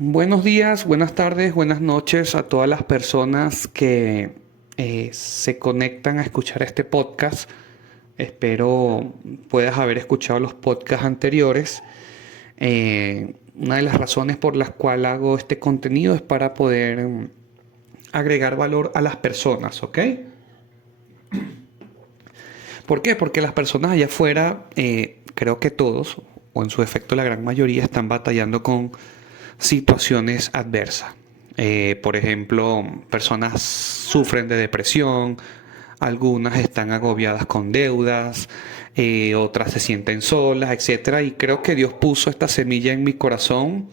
Buenos días, buenas tardes, buenas noches a todas las personas que se conectan a escuchar este podcast. Espero puedas haber escuchado los podcasts anteriores. Una de las razones por las cuales hago este contenido es para poder agregar valor a las personas, ¿ok? ¿Por qué? Porque las personas allá afuera, creo que todos, o en su efecto la gran mayoría, están batallando con situaciones adversas. Por ejemplo, personas sufren de depresión, algunas están agobiadas con deudas, otras se sienten solas, etcétera. Y creo que Dios puso esta semilla en mi corazón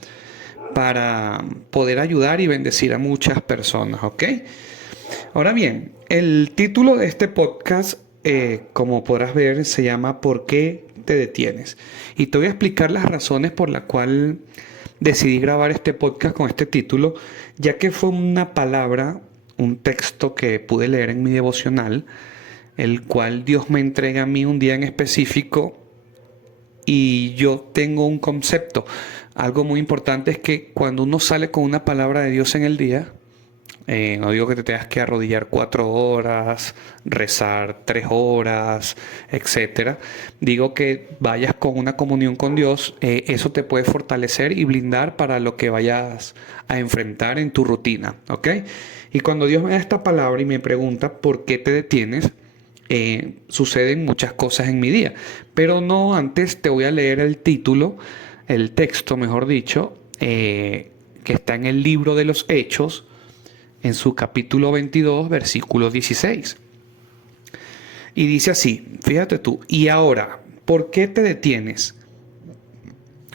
para poder ayudar y bendecir a muchas personas, ¿ok? Ahora bien, el título de este podcast, como podrás ver, se llama ¿Por qué te detienes? Y te voy a explicar las razones por las cuales decidí grabar este podcast con este título, ya que fue una palabra, un texto que pude leer en mi devocional, el cual Dios me entrega a mí un día en específico y yo tengo un concepto. Algo muy importante es que cuando uno sale con una palabra de Dios en el día, no digo que te tengas que arrodillar 4 horas, rezar 3 horas, etcétera. Digo que vayas con una comunión con Dios. Eso te puede fortalecer y blindar para lo que vayas a enfrentar en tu rutina, ¿ok? Y cuando Dios me da esta palabra y me pregunta por qué te detienes, suceden muchas cosas en mi día. Pero no antes te voy a leer el título, el texto, mejor dicho, que está en el libro de los Hechos en su capítulo 22, versículo 16. Y dice así, fíjate tú, y ahora, ¿por qué te detienes?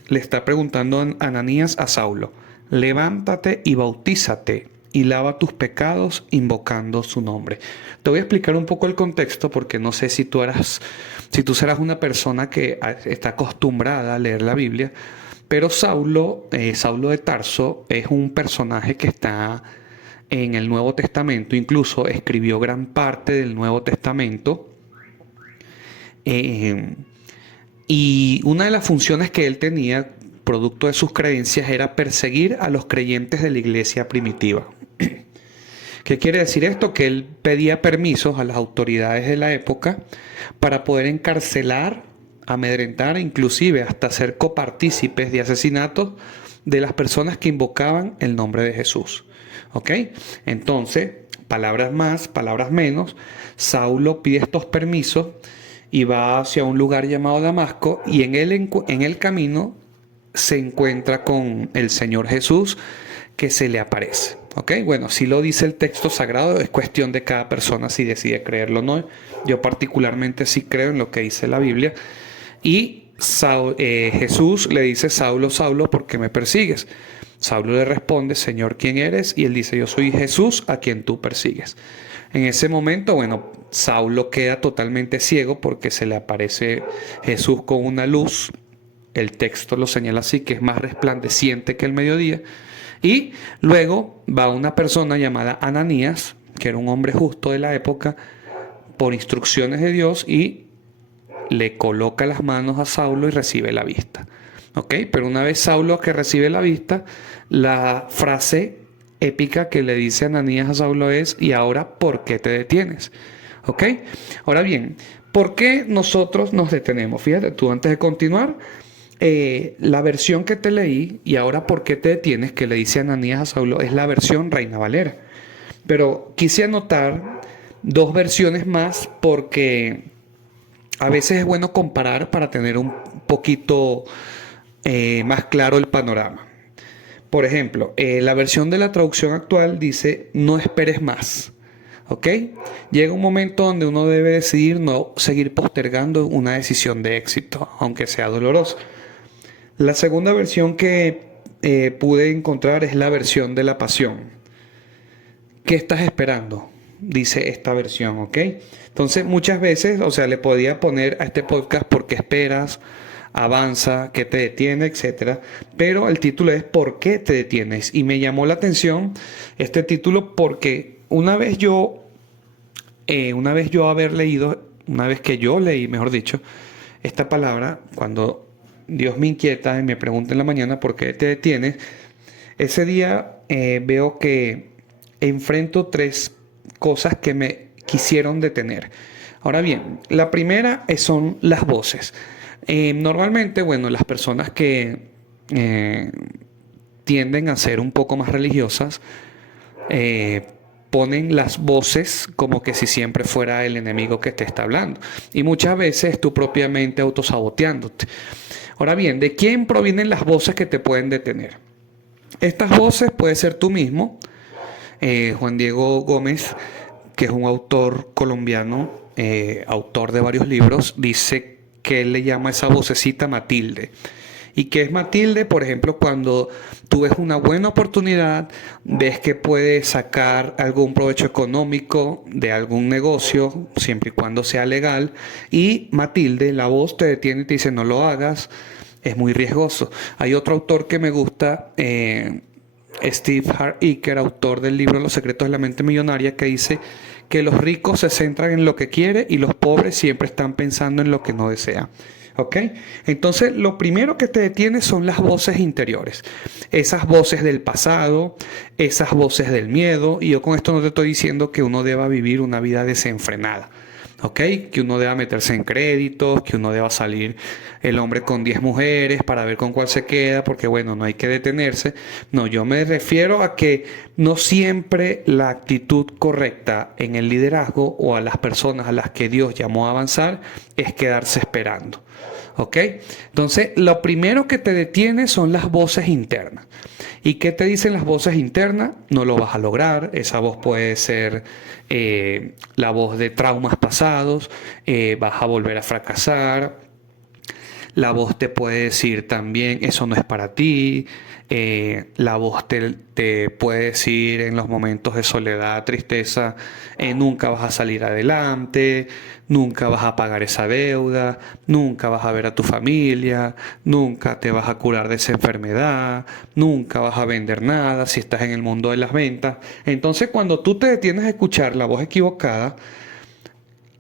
Le está preguntando Ananías a Saulo, levántate y bautízate y lava tus pecados invocando su nombre. Te voy a explicar un poco el contexto porque no sé si tú serás una persona que está acostumbrada a leer la Biblia, pero Saulo de Tarso es un personaje que está en el Nuevo Testamento, incluso escribió gran parte del Nuevo Testamento. eh, y una de las funciones que él tenía, producto de sus creencias, era perseguir a los creyentes de la iglesia primitiva. ¿Qué quiere decir esto? Que él pedía permisos a las autoridades de la época para poder encarcelar, amedrentar, inclusive hasta ser copartícipes de asesinatos de las personas que invocaban el nombre de Jesús. ¿Ok? Entonces, palabras más, palabras menos, Saulo pide estos permisos y va hacia un lugar llamado Damasco y en el camino se encuentra con el Señor Jesús que se le aparece. ¿Ok? Bueno, si lo dice el texto sagrado, es cuestión de cada persona si decide creerlo o no. Yo particularmente sí creo en lo que dice la Biblia. Y Jesús le dice, Saulo, Saulo, ¿por qué me persigues? Saulo le responde, Señor, ¿quién eres? Y él dice, yo soy Jesús a quien tú persigues. En ese momento, bueno, Saulo queda totalmente ciego porque se le aparece Jesús con una luz. El texto lo señala así, que es más resplandeciente que el mediodía. Y luego va una persona llamada Ananías, que era un hombre justo de la época, por instrucciones de Dios y le coloca las manos a Saulo y recibe la vista. ¿Ok? Pero una vez Saulo que recibe la vista, la frase épica que le dice Ananías a Saulo es, y ahora, ¿por qué te detienes? ¿Ok? Ahora bien, ¿por qué nosotros nos detenemos? Fíjate, tú antes de continuar, la versión que te leí, y ahora, ¿por qué te detienes? Que le dice Ananías a Saulo, es la versión Reina Valera. Pero quise anotar dos versiones más porque a veces es bueno comparar para tener un poquito más claro el panorama. Por ejemplo, la versión de la traducción actual dice no esperes más. ¿Ok? Llega un momento donde uno debe decidir no seguir postergando una decisión de éxito, aunque sea dolorosa. La segunda versión que pude encontrar es la versión de la pasión. ¿Qué estás esperando? Dice esta versión, ¿ok? Entonces muchas veces, o sea, le podía poner a este podcast por qué esperas, avanza, qué te detiene, etcétera. Pero el título es ¿por qué te detienes? Y me llamó la atención este título porque una vez yo haber leído, una vez que yo leí, mejor dicho, esta palabra, cuando Dios me inquieta y me pregunta en la mañana ¿por qué te detienes? ese día veo que enfrento tres cosas que me quisieron detener. Ahora bien, la primera son las voces. Normalmente, bueno, las personas que tienden a ser un poco más religiosas, eh, ponen las voces como que si siempre fuera el enemigo que te está hablando. Y muchas veces tú propiamente autosaboteándote. Ahora bien, ¿de quién provienen las voces que te pueden detener? Estas voces puede ser tú mismo. Juan Diego Gómez, que es un autor colombiano, autor de varios libros, dice que él le llama a esa vocecita Matilde. ¿Y qué es Matilde? Por ejemplo, cuando tú ves una buena oportunidad, ves que puedes sacar algún provecho económico de algún negocio, siempre y cuando sea legal, y Matilde, la voz, te detiene y te dice: no lo hagas, es muy riesgoso. Hay otro autor que me gusta, Steve Hartwig, autor del libro Los secretos de la mente millonaria, que dice que los ricos se centran en lo que quieren y los pobres siempre están pensando en lo que no desean. ¿Ok? Entonces, lo primero que te detiene son las voces interiores. Esas voces del pasado, esas voces del miedo. Y yo con esto no te estoy diciendo que uno deba vivir una vida desenfrenada. ¿Ok? Que uno deba meterse en créditos, que uno deba salir el hombre con 10 mujeres para ver con cuál se queda, porque bueno, no hay que detenerse. No, yo me refiero a que no siempre la actitud correcta en el liderazgo o a las personas a las que Dios llamó a avanzar es quedarse esperando. ¿Ok? Entonces, lo primero que te detiene son las voces internas. ¿Y qué te dicen las voces internas? No lo vas a lograr. Esa voz puede ser la voz de traumas pasados. Vas a volver a fracasar. La voz te puede decir también: eso no es para ti. La voz te puede decir en los momentos de soledad, tristeza: nunca vas a salir adelante, nunca vas a pagar esa deuda, nunca vas a ver a tu familia, nunca te vas a curar de esa enfermedad, nunca vas a vender nada si estás en el mundo de las ventas. Entonces, cuando tú te detienes a escuchar la voz equivocada,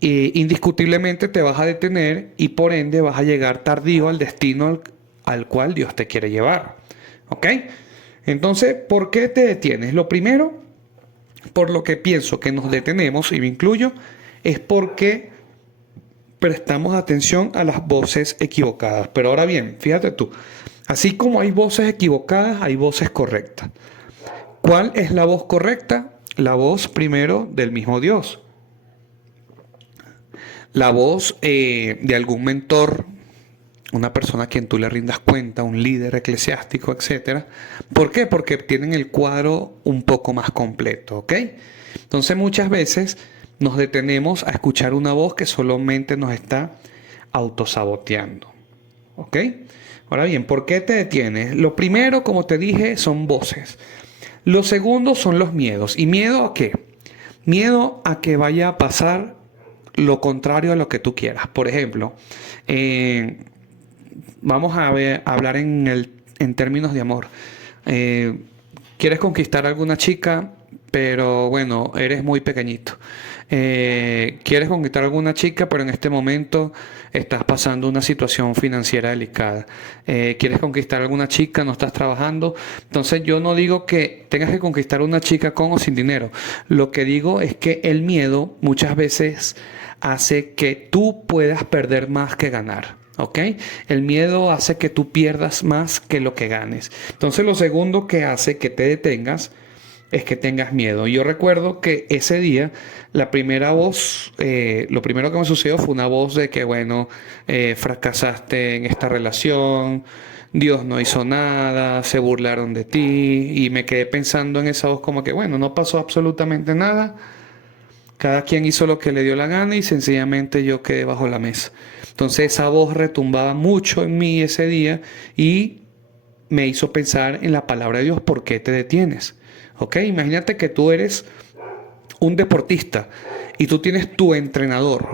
indiscutiblemente te vas a detener y por ende vas a llegar tardío al destino al cual Dios te quiere llevar. ¿Ok? Entonces, ¿por qué te detienes? Lo primero, por lo que pienso que nos detenemos, y me incluyo, es porque prestamos atención a las voces equivocadas. Pero ahora bien, fíjate tú, así como hay voces equivocadas, hay voces correctas. ¿Cuál es la voz correcta? La voz primero del mismo Dios. La voz de algún mentor, una persona a quien tú le rindas cuenta, un líder eclesiástico, etc. ¿Por qué? Porque tienen el cuadro un poco más completo, ¿ok? Entonces muchas veces nos detenemos a escuchar una voz que solamente nos está autosaboteando, ¿ok? Ahora bien, ¿por qué te detienes? Lo primero, como te dije, son voces. Lo segundo son los miedos. ¿Y miedo a qué? Miedo a que vaya a pasar lo contrario a lo que tú quieras. Por ejemplo, vamos a hablar en términos de amor. Quieres conquistar a alguna chica, pero bueno, eres muy pequeñito. Quieres conquistar a alguna chica, pero en este momento estás pasando una situación financiera delicada. Quieres conquistar a alguna chica, no estás trabajando. Entonces yo no digo que tengas que conquistar a una chica con o sin dinero. Lo que digo es que el miedo muchas veces hace que tú puedas perder más que ganar. ¿Ok? El miedo hace que tú pierdas más que lo que ganes. Entonces lo segundo que hace que te detengas es que tengas miedo. Yo recuerdo que ese día la primera voz, lo primero que me sucedió fue una voz de que, bueno, fracasaste en esta relación, Dios no hizo nada, se burlaron de ti, y me quedé pensando en esa voz como que, bueno, no pasó absolutamente nada. Cada quien hizo lo que le dio la gana y sencillamente yo quedé bajo la mesa. Entonces esa voz retumbaba mucho en mí ese día y me hizo pensar en la palabra de Dios: ¿por qué te detienes? ¿Ok? Imagínate que tú eres un deportista y tú tienes tu entrenador.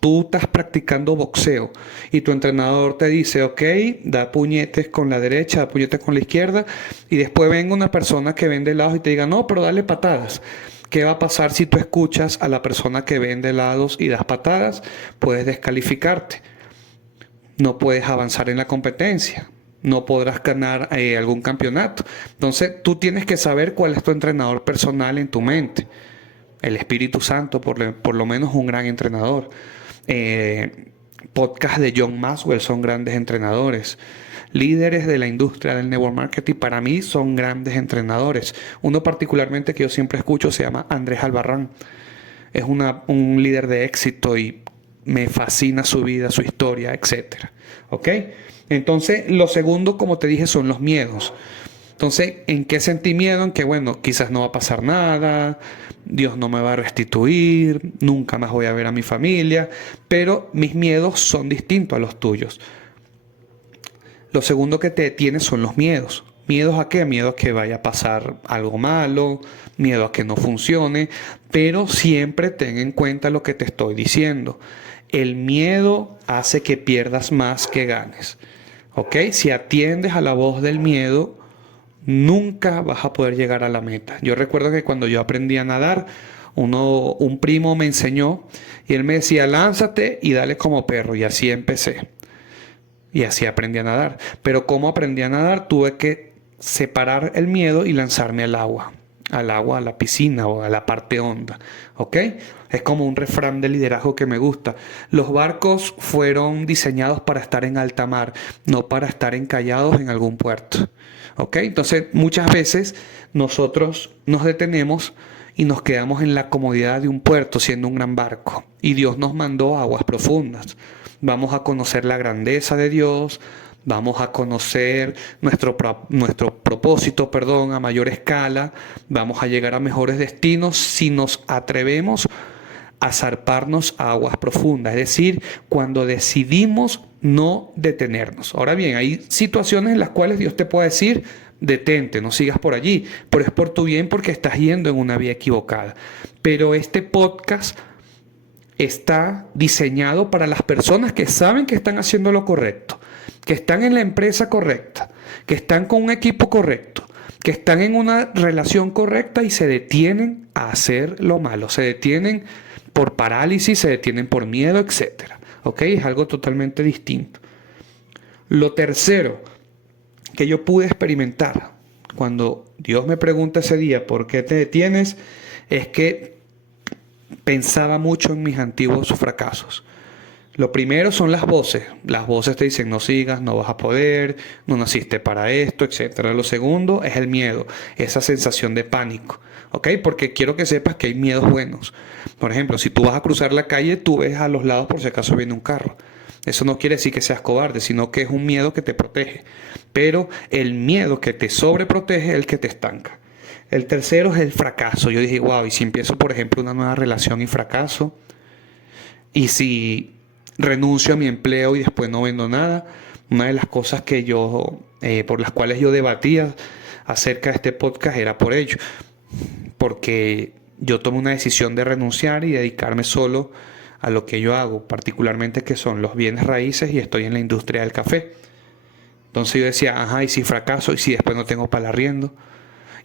Tú estás practicando boxeo y tu entrenador te dice: ok, da puñetes con la derecha, da puñetes con la izquierda, y después venga una persona que vende helados y te diga: no, pero dale patadas. ¿Qué va a pasar si tú escuchas a la persona que vende helados y das patadas? Puedes descalificarte. No puedes avanzar en la competencia. no podrás ganar algún campeonato. Entonces tú tienes que saber cuál es tu entrenador personal en tu mente. El Espíritu Santo, por lo menos un gran entrenador. Podcast de John Maxwell son grandes entrenadores. Líderes de la industria del network marketing para mí son grandes entrenadores. Uno particularmente que yo siempre escucho se llama Andrés Albarrán. Es un líder de éxito y me fascina su vida, su historia, etcétera. ¿Ok? Entonces, lo segundo, como te dije, son los miedos. Entonces, ¿en qué sentí miedo? En que, bueno, quizás no va a pasar nada, Dios no me va a restituir, nunca más voy a ver a mi familia, pero mis miedos son distintos a los tuyos. Lo segundo que te detiene son los miedos. ¿Miedos a qué? Miedo a que vaya a pasar algo malo, miedo a que no funcione, pero siempre ten en cuenta lo que te estoy diciendo. El miedo hace que pierdas más que ganes. ¿Ok? Si atiendes a la voz del miedo, nunca vas a poder llegar a la meta. Yo recuerdo que cuando yo aprendí a nadar, un primo me enseñó y él me decía, lánzate y dale como perro. Y así empecé. Y así aprendí a nadar. Pero ¿cómo aprendí a nadar? Tuve que separar el miedo y lanzarme al agua. Al agua, a la piscina o a la parte honda. ¿Ok? Es como un refrán de liderazgo que me gusta. Los barcos fueron diseñados para estar en alta mar, no para estar encallados en algún puerto. ¿Ok? Entonces, muchas veces nosotros nos detenemos y nos quedamos en la comodidad de un puerto siendo un gran barco. Y Dios nos mandó a aguas profundas. Vamos a conocer la grandeza de Dios, vamos a conocer nuestro propósito, a mayor escala, vamos a llegar a mejores destinos si nos atrevemos a zarparnos a aguas profundas, es decir, cuando decidimos no detenernos. Ahora bien, hay situaciones en las cuales Dios te puede decir, detente, no sigas por allí, pero es por tu bien porque estás yendo en una vía equivocada. Pero este podcast está diseñado para las personas que saben que están haciendo lo correcto, que están en la empresa correcta, que están con un equipo correcto, que están en una relación correcta y se detienen a hacer lo malo, se detienen por parálisis, se detienen por miedo, etc. ¿Ok? Es algo totalmente distinto. Lo tercero que yo pude experimentar cuando Dios me pregunta ese día, ¿por qué te detienes? Es que pensaba mucho en mis antiguos fracasos. Lo primero son las voces. Las voces te dicen no sigas, no vas a poder, no naciste para esto, etc. Lo segundo es el miedo, esa sensación de pánico. ¿Ok? Porque quiero que sepas que hay miedos buenos. Por ejemplo, si tú vas a cruzar la calle, tú ves a los lados por si acaso viene un carro. Eso no quiere decir que seas cobarde, sino que es un miedo que te protege. Pero el miedo que te sobreprotege es el que te estanca. El tercero es el fracaso. Yo dije, wow, y si empiezo, por ejemplo, una nueva relación y fracaso, y si renuncio a mi empleo y después no vendo nada, una de las cosas que por las cuales yo debatía acerca de este podcast era por ello, porque yo tomé una decisión de renunciar y dedicarme solo a lo que yo hago, particularmente que son los bienes raíces y estoy en la industria del café. Entonces yo decía, ajá, y si fracaso, y si después no tengo para el arriendo,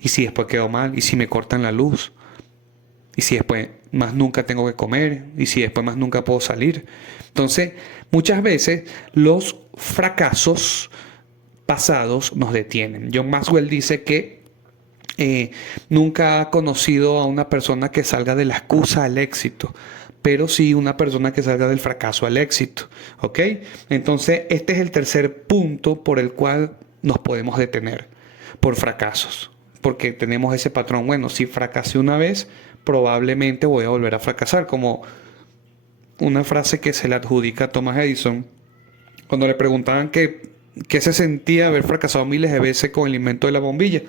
y si después quedo mal, y si me cortan la luz, y si después más nunca tengo que comer, y si después más nunca puedo salir. Entonces, muchas veces los fracasos pasados nos detienen. John Maxwell dice que nunca ha conocido a una persona que salga de la excusa al éxito, pero sí una persona que salga del fracaso al éxito. ¿Ok? Entonces, este es el tercer punto por el cual nos podemos detener, por fracasos. Porque tenemos ese patrón, bueno, si fracasé una vez, probablemente voy a volver a fracasar, como una frase que se le adjudica a Thomas Edison, cuando le preguntaban qué se sentía haber fracasado miles de veces con el invento de la bombilla.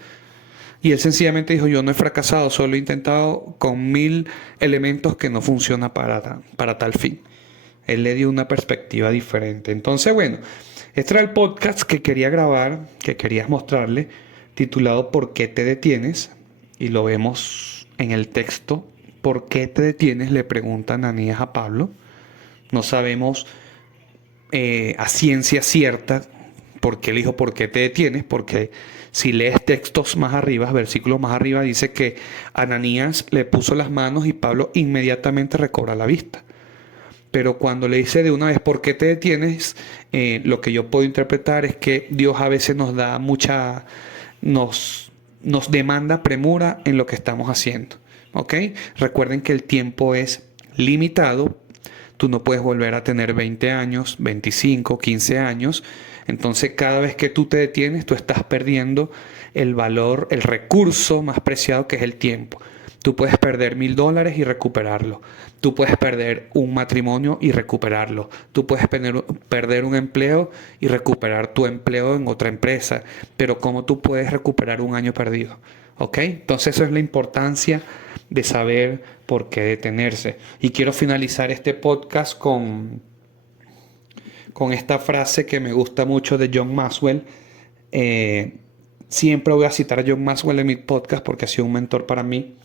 Y él sencillamente dijo, yo no he fracasado, solo he intentado con 1000 elementos que no funcionan para tal fin. Él le dio una perspectiva diferente. Entonces, bueno, este era el podcast que quería grabar, que quería mostrarle, titulado ¿Por qué te detienes? Y lo vemos en el texto. ¿Por qué te detienes? Le pregunta Ananías a Pablo. No sabemos a ciencia cierta por qué él dijo ¿por qué te detienes? Porque si lees textos más arriba, versículos más arriba, dice que Ananías le puso las manos y Pablo inmediatamente recobra la vista. pero cuando le dice de una vez por qué te detienes, lo que yo puedo interpretar es que Dios a veces nos da nos demanda premura en lo que estamos haciendo. ¿Ok? Recuerden que el tiempo es limitado. Tú no puedes volver a tener 20 años, 25, 15 años. Entonces, cada vez que tú te detienes, tú estás perdiendo el valor, el recurso más preciado que es el tiempo. Tú puedes perder $1000 y recuperarlo. Tú puedes perder un matrimonio y recuperarlo. Tú puedes perder un empleo y recuperar tu empleo en otra empresa. Pero ¿cómo tú puedes recuperar un año perdido? ¿Ok? Entonces eso es la importancia de saber por qué detenerse. Y quiero finalizar este podcast con esta frase que me gusta mucho de John Maxwell. Eh, Siempre voy a citar a John Maxwell en mi podcast porque ha sido un mentor para mí,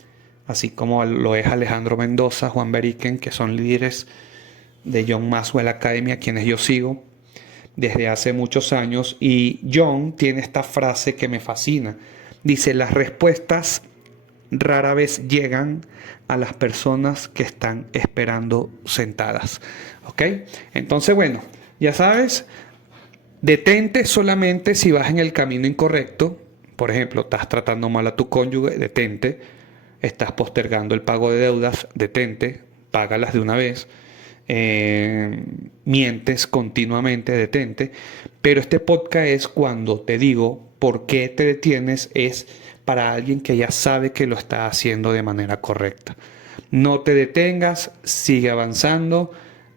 así como lo es Alejandro Mendoza, Juan Beriken, que son líderes de John Maxwell Academy, a quienes yo sigo desde hace muchos años. Y John tiene esta frase que me fascina. Dice, las respuestas rara vez llegan a las personas que están esperando sentadas. ¿Ok? Entonces, bueno, ya sabes, detente solamente si vas en el camino incorrecto. Por ejemplo, estás tratando mal a tu cónyuge, detente. Estás postergando el pago de deudas, detente, págalas de una vez. Mientes continuamente, detente. Pero este podcast es cuando te digo por qué te detienes, es para alguien que ya sabe que lo está haciendo de manera correcta. No te detengas, sigue avanzando.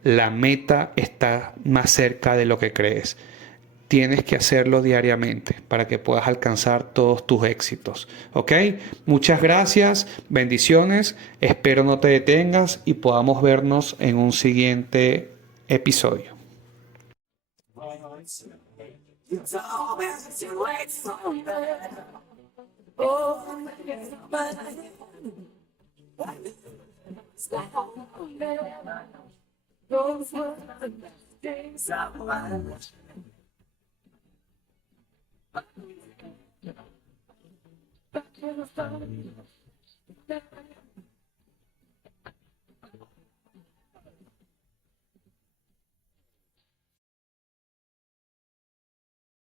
La meta está más cerca de lo que crees. Tienes que hacerlo diariamente para que puedas alcanzar todos tus éxitos. ¿Ok? Muchas gracias, bendiciones. Espero no te detengas y podamos vernos en un siguiente episodio.